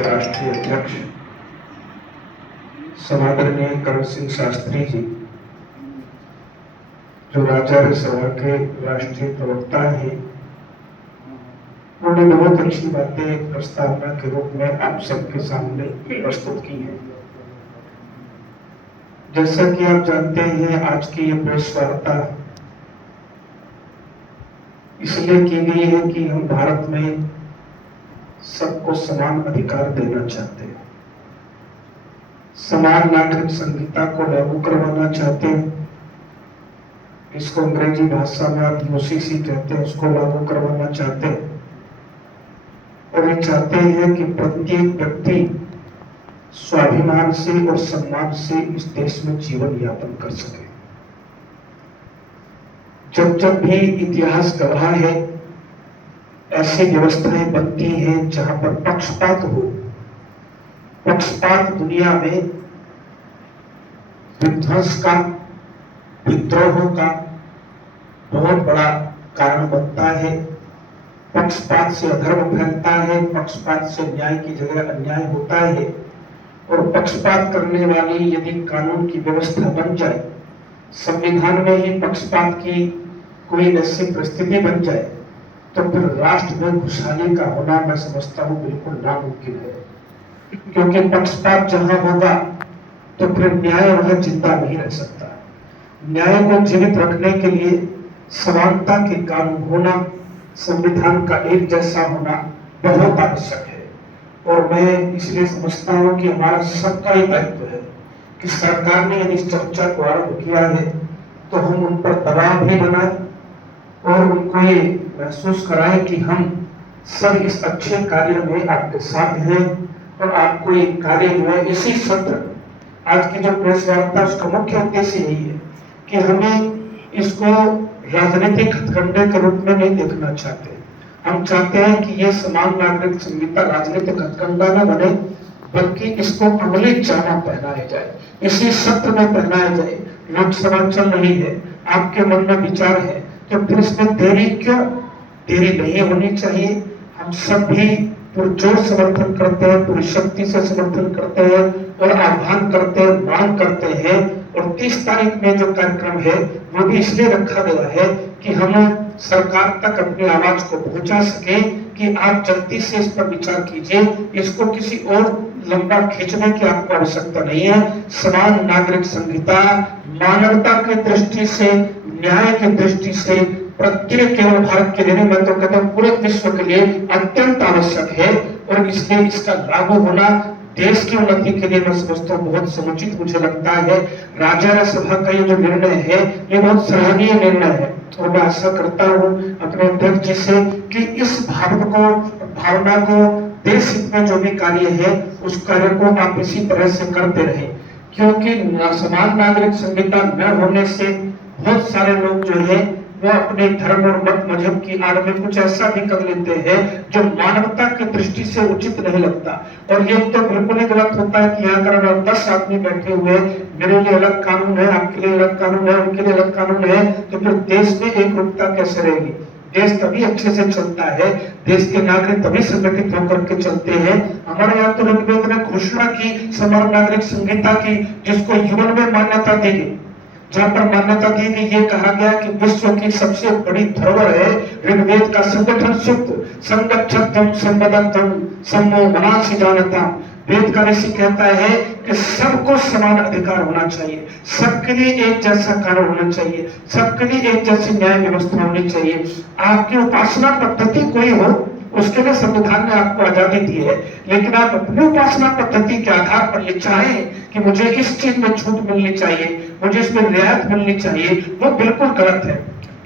के राष्ट्रीय अध्यक्ष समादरणीय करण सिंह शास्त्री जी, जो राजर्षि सभा के राष्ट्रीय प्रवक्ता हैं, उन्होंने बहुत अच्छी बातें प्रस्तावना के रूप में आप सबके सामने प्रस्तुत की है। जैसा कि आप जानते हैं, आज की ये प्रेस वार्ता इसलिए की गई है कि हम भारत में सबको समान अधिकार देना चाहते हैं, समान नागरिक संहिता को लागू करवाना चाहते हैं, इसको अंग्रेजी भाषा में आप यूसीसी कहते हैं, उसको लागू करवाना चाहते हैं। और ये चाहते हैं कि प्रत्येक व्यक्ति स्वाभिमान से और सम्मान से इस देश में जीवन यापन कर सके। जब जब भी इतिहास गवाह है, ऐसी व्यवस्थाएं बनती हैं जहां पर पक्षपात हो। पक्षपात दुनिया में विध्वंस का, विद्रोहों का बहुत बड़ा कारण बनता है। पक्षपात से अधर्म फैलता है, पक्षपात से न्याय की जगह अन्याय होता है। और पक्षपात करने वाली यदि कानून की व्यवस्था बन जाए, संविधान में ही पक्षपात की कोई ऐसी परिस्थिति बन जाए, तो फिर राष्ट्र में खुशहाली का होना, मैं समझता हूं, बिल्कुल नामुमकिन है। क्योंकि पक्षपात जहां होगा तो फिर न्याय वहां जिंदा नहीं रह सकता। न्याय को जीवित रखने के लिए समानता के कानून होना, संविधान का एक जैसा होना बहुत आवश्यक है। और मैं इसलिए समझता हूं कि हमारा सबका ही दायित्व है कि सरकार ने यदि इस चर्चा को आरंभ किया है तो हम उन पर दबाव भी बनाए और उनको ये महसूस कराए कि हम सब इस अच्छे कार्य में आपके साथ हैं। और आपको ये कार्य जो है, इसी सत्र, आज की जो प्रेस वार्ता, उसका मुख्य उद्देश्य यही है कि हमें इसको राजनीतिक हथकंडे के रूप में नहीं देखना चाहते। हम चाहते हैं कि ये समान नागरिक संहिता राजनीतिक हथकंडा न बने, बल्कि इसको अमली जामा पहनाया जाए, इसी सत्र में पहनाया जाए। लोकसभा चल रही है, आपके मन में विचार है, तो फिर इसमें देरी क्यों? देरी नहीं होनी चाहिए। हम सब भी पुरजोर समर्थन करते हैं, पूरी शक्ति से समर्थन करते हैं और आह्वान करते हैं, मांग करते हैं। और 30 तारीख में जो कार्यक्रम है वो भी इसलिए रखा गया है कि हम सरकार तक अपनी आवाज को पहुंचा सके कि आप जल्दी से इस पर विचार कीजिए। इसको किसी और लंबा खींचने की आपको आवश्यकता नहीं है। समान नागरिक संहिता मानवता की दृष्टि से, न्याय की दृष्टि से प्रत्येक, केवल भारत के लिए नहीं, मैं तो कहता हूं पूरे विश्व के लिए अत्यंत आवश्यक है। और इसलिए इसका लागू होना देश की उन्नति के लिए मैं समझता हूं बहुत समुचित मुझे लगता है। राजर्षि सभा का ये जो निर्णय है, ये बहुत सराहनीय निर्णय है। और मैं आशा करता हूं अपने अध्यक्ष जी से कि इस भावना को देश हित में जो भी कार्य है, उस कार्य को आप इसी तरह से करते रहे। क्योंकि समान नागरिक संहिता न होने से बहुत सारे लोग जो है वो अपने धर्म और मत मजहब की आड़ में कुछ ऐसा भी कर लेते हैं जो मानवता की दृष्टि से उचित नहीं लगता। और ये तो बिल्कुल ही गलत होता है कि यहाँ अगर 10 आदमी बैठे हुए, मेरे लिए अलग कानून है, आपके लिए अलग कानून है, उनके लिए अलग कानून है, तो फिर देश में एकरूपता कैसे रहेगी? देश तभी अच्छे से चलता है, देश के नागरिक तभी संगठित होकर के चलते हैं। हमारे यहाँ तो ऋग्वेद ने घोषणा की समान नागरिक संहिता की, जिसको यूएन में मान्यता दी गई, जहां पर मान्यता दी गई, ये कहा गया कि विश्व की सबसे बड़ी धरोहर है ऋग्वेद का संगठन सूत्र, संगठितम संबद्धम सम्मो मनासि जानता। वेद का ऋषि कहता है कि सबको समान अधिकार होना चाहिए, सबके लिए एक जैसा कानून होना चाहिए, सबके लिए एक जैसी न्याय व्यवस्था होनी चाहिए। आपकी उपासना पद्धति कोई हो, उसके लिए संविधान ने आपको आजादी दी है, लेकिन आप अपनी उपासना पद्धति के आधार पर ये चाहें कि मुझे इस चीज में छूट मिलनी चाहिए, मुझे इसमें रियायत मिलनी चाहिए, वो बिल्कुल गलत है।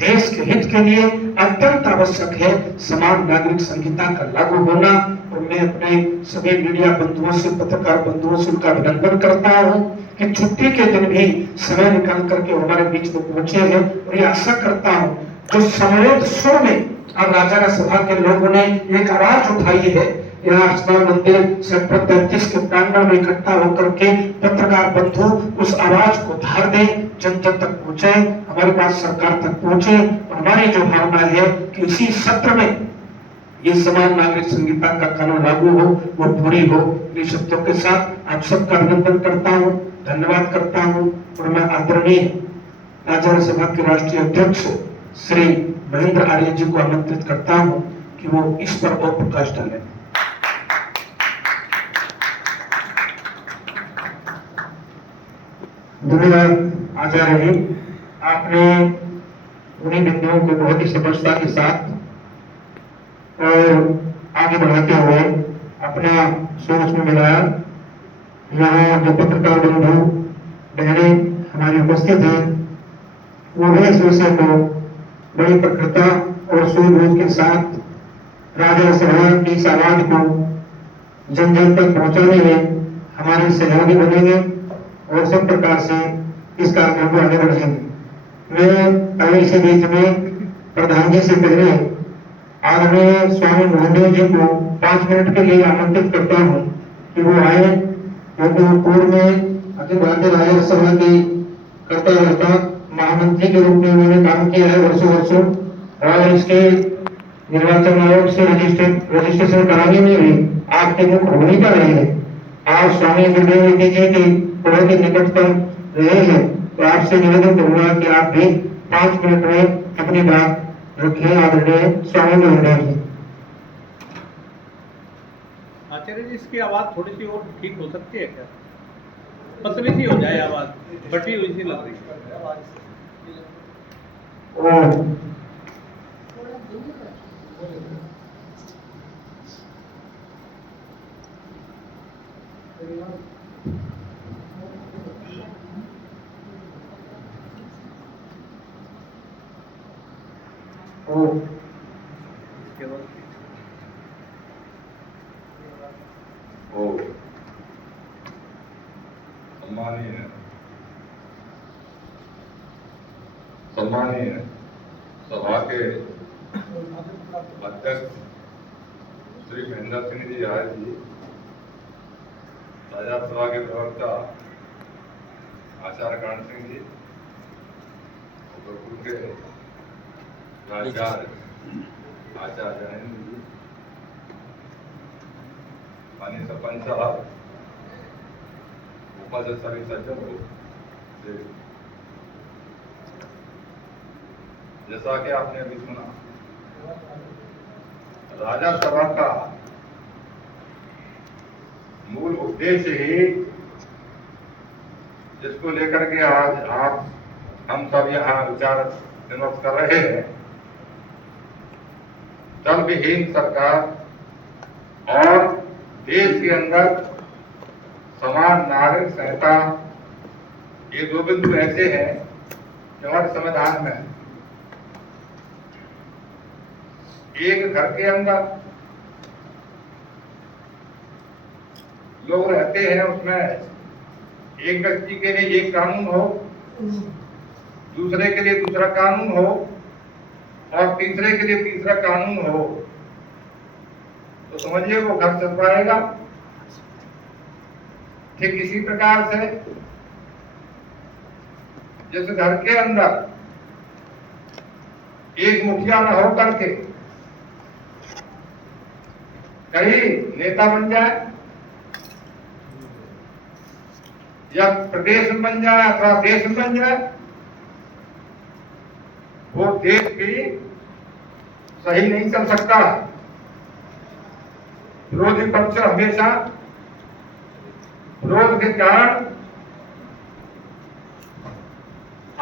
देश के हित के लिए अत्यंत आवश्यक है समान नागरिक संहिता का लागू होना। और मैं अपने सभी मीडिया बंधुओं से, पत्रकार बंधुओं से उनका अभिनंदन करता हूं कि छुट्टी के दिन भी समय निकाल करके हमारे बीच में पहुंचे हैं। और ये आशा करता हूं जो समवेत स्वर में अब राजर्षि सभा के लोगों ने एक आवाज उठाई है, यहाँ स्मरण मंदिर सेक्टर 33 के प्रांगण में इकट्ठा होकर के पत्रकार बंधु उस आवाज को धार दें, जन जन तक पहुंचे, हमारी बात सरकार तक पहुंचे। और हमारी जो भावना है कि इसी सत्र में ये समान नागरिक संहिता का कानून लागू हो, वो पूरी हो। इन शब्दों के साथ आप सबका अभिनंदन करता हूँ, धन्यवाद करता हूँ और मैं आदरणीय राज्य सभा के राष्ट्रीय अध्यक्ष श्री महेंद्र आर्य जी को आमंत्रित करता हूँ कि वो इस पर और प्रकाश डालें। धन्यवाद आचार्य जी, आपने उन्हीं बिंदुओं को बहुत ही स्पष्टता के साथ और आगे बढ़ाते हुए अपना सोच में मिलाया। यहाँ जो पत्रकार बंधु बहने हमारी उपस्थित हैं, वो भी इस विषय को बड़ी प्रखरता और सूझबूझ के साथ राज्य सभा की इस आवाज को जन जन तक पहुंचाने में हमारे सहयोगी बनेंगे और सब प्रकार से इस कार्यक्रम को आगे बढ़ाएंगे। मैं अभी इसी बीच में प्रधान जी से पहले आदरणीय स्वामी मोहनदेव जी को 5 मिनट के लिए आमंत्रित करता हूँ कि वो आए, क्योंकि वो पूर्व में अखिल भारतीय राज्य सभा की करता रहता महामंत्री के रूप में उन्होंने काम किया है वर्षों और इसके निर्वाचन आयोग से रजिस्ट्रेशन कराने में भी आपकी मुख्य भूमिका रही है। आप स्वामी गुरुदेव जी के बहुत ही निकटतम रहे हैं, तो आपसे निवेदन करूंगा कि आप भी 5 मिनट में अपनी बात रखें। आदरणीय स्वामी गुरुदेव जी। आचार्य जी, इसकी आवाज थोड़ी सी और ठीक हो सकती है क्या? पतली सी हो जाए, आवाज फटी हुई सी लग रही है। सम्मानीय सभा के अध्यक्ष श्री महेंद्र सिंह जी आर्य जी, राज्य सभा के प्रवक्ता आचार्य कर्ण सिंह जी, गुरुकुल के प्राचार्य आचार्य जयेंद्र जी, माननीय सरपंच साहब, उपस्थित सभी सज्जनों, जैसा कि आपने अभी सुना, राज्य सभा का मूल उद्देश्य ही, जिसको लेकर के आज हम सब यहाँ विचार विमर्श कर रहे हैं, दल विहीन सरकार और देश के अंदर समान नागरिक संहिता, ये 2 बिंदु ऐसे हैं कि हमारे संविधान में एक घर के अंदर लोग रहते हैं, उसमें एक व्यक्ति के लिए एक कानून हो, दूसरे के लिए दूसरा कानून हो और तीसरे के लिए तीसरा कानून हो, तो समझिए वो घर चल पाएगा। ठीक इसी प्रकार से जिस घर के अंदर एक मुखिया न हो करके कहीं नेता बन जाए या प्रदेश में बन जाए अथवा देश में बन जाए, वो देश भी सही नहीं चल सकता। विरोधी पक्ष हमेशा विरोध के कारण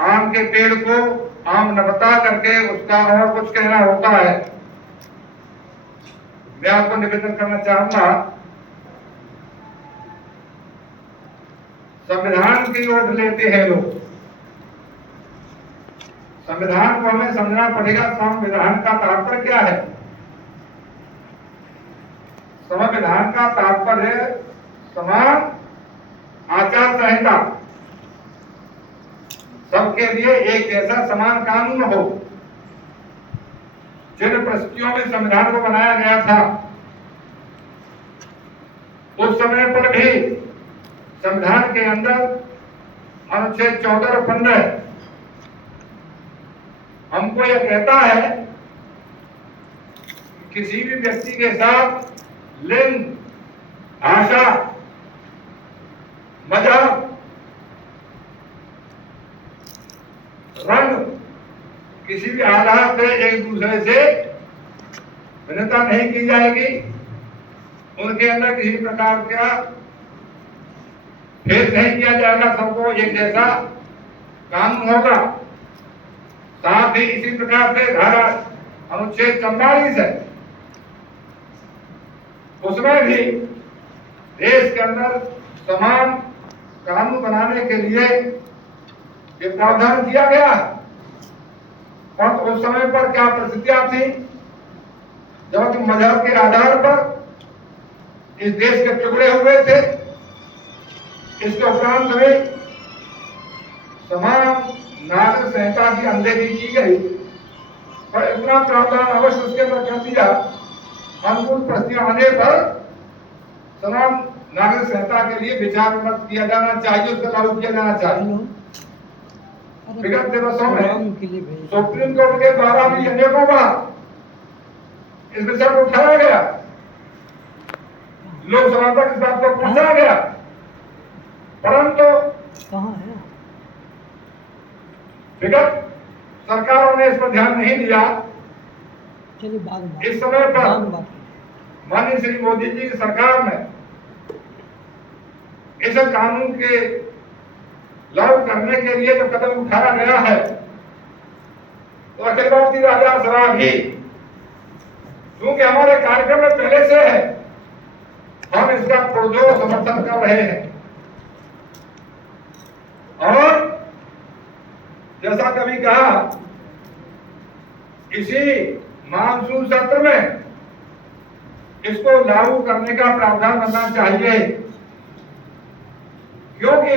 आम के पेड़ को आम न बता करके उसका और कुछ कहना होता है। मैं आपको निवेदन करना चाहूंगा, संविधान की ओर लेते हैं लोग, संविधान को हमें समझना पड़ेगा। संविधान का तात्पर्य क्या है? संविधान का तात्पर्य समान आचार संहिता, सबके लिए एक जैसा समान कानून हो। जिन परिस्थितियों में संविधान को बनाया गया था, उस समय पर भी संविधान के अंदर अनुच्छेद 14 और 15 हमको यह कहता है किसी भी व्यक्ति के साथ लिंग, भाषा, मजहब, रंग, किसी भी आधार से एक दूसरे से भिन्नता नहीं की जाएगी। उनके अंदर किसी प्रकार का भेद नहीं किया जाएगा, सबको एक जैसा कानून होगा। साथ ही इसी प्रकार से धारा अनुच्छेद 44 है, उसमें भी देश के अंदर समान कानून बनाने के लिए ये प्रावधान किया गया है। और उस समय पर क्या परिस्थितियां थी जब मजहब के आधार पर इस देश के टुकड़े हुए थे। इसके उपरांत में समान नागरिक संहिता की अनदेखी की गई और इतना प्रावधान अवश्य उसके अंदर कर दिया, अनुकूल परिस्थितियां आने पर समान नागरिक संहिता के लिए विचार विमर्श किया जाना चाहिए, उसका लागू किया जाना चाहिए। विगत दिवसों में सुप्रीम कोर्ट के द्वारा भी अनेकों बार इस विषय को उठाया गया, लोकसभा तक इस बात को पहुंचाया गया, परंतु विगत सरकारों ने इस पर ध्यान नहीं दिया। इस समय पर माननीय श्री मोदी जी की सरकार में इस कानून के लागू करने के लिए जो कदम उठाया गया है, तो अखिल भारतीय राजस्व सभा भी क्योंकि हमारे कार्यक्रम में पहले से है, हम इसका पुरजोर समर्थन कर रहे हैं। और जैसा कभी कहा, इसी मानसून सत्र में इसको लागू करने का प्रावधान बनना चाहिए, क्योंकि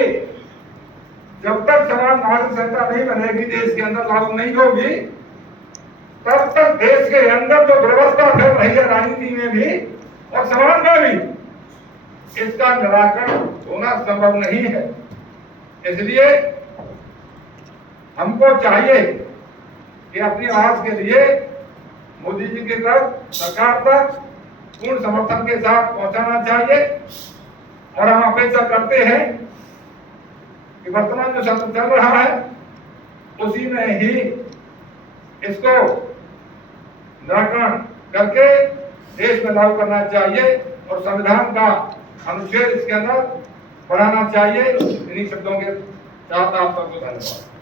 जब तक समान नागरिक संहिता नहीं बनेगी, देश के अंदर लागू नहीं होगी, तब तक देश के अंदर जो व्यवस्था फैल रही है राजनीति में भी और समाज में भी, इसका निराकरण होना संभव नहीं है। इसलिए हमको चाहिए कि अपनी आवाज के लिए मोदी जी की तरफ सरकार तक पूर्ण समर्थन के साथ पहुंचाना चाहिए। और हम अपेक्षा करते हैं कि वर्तमान जो सत्र चल रहा है उसी में ही इसको निराकरण करके देश में लागू करना चाहिए और संविधान का अनुच्छेद इसके अंदर बढ़ाना चाहिए। इन्हीं शब्दों के साथ आप सबको धन्यवाद।